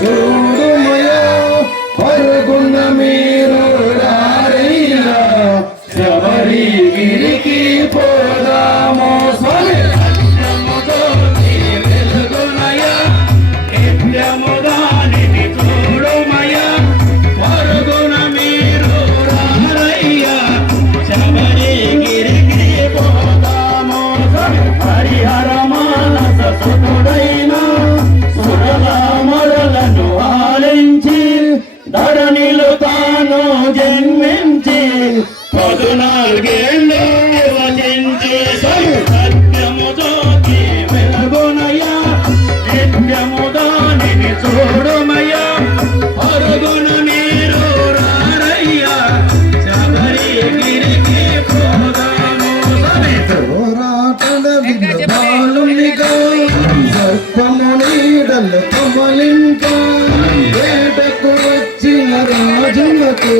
to జన్మించి పదునాలుగేళ్ళు వచించి సత్యముతో వెలుగునయ నిత్యముతో నిన్ను చూడుమయ అరుగును నీరు రారయ్య. రాజులకు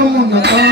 Dios,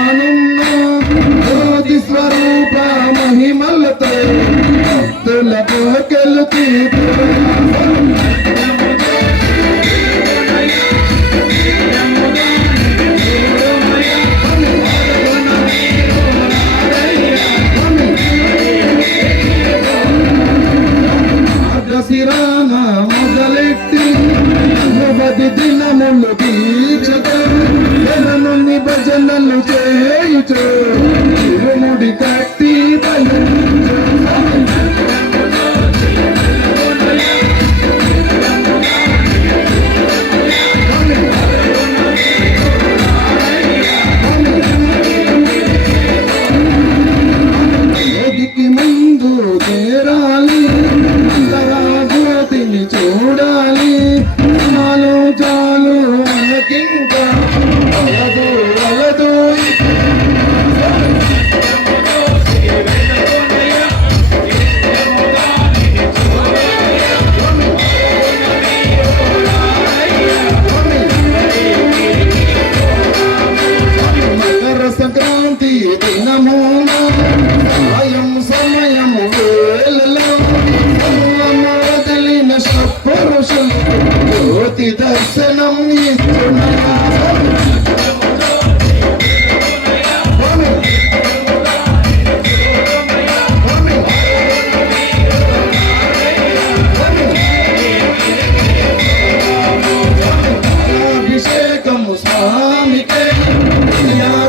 षेकमु स्वामिके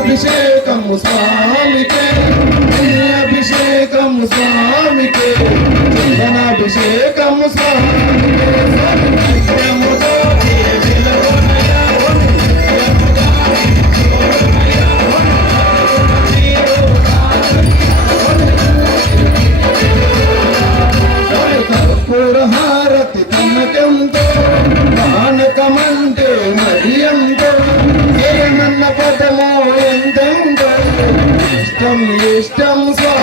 इनषेकम स्वामे इनषेकम स्वामिके Estamos lá.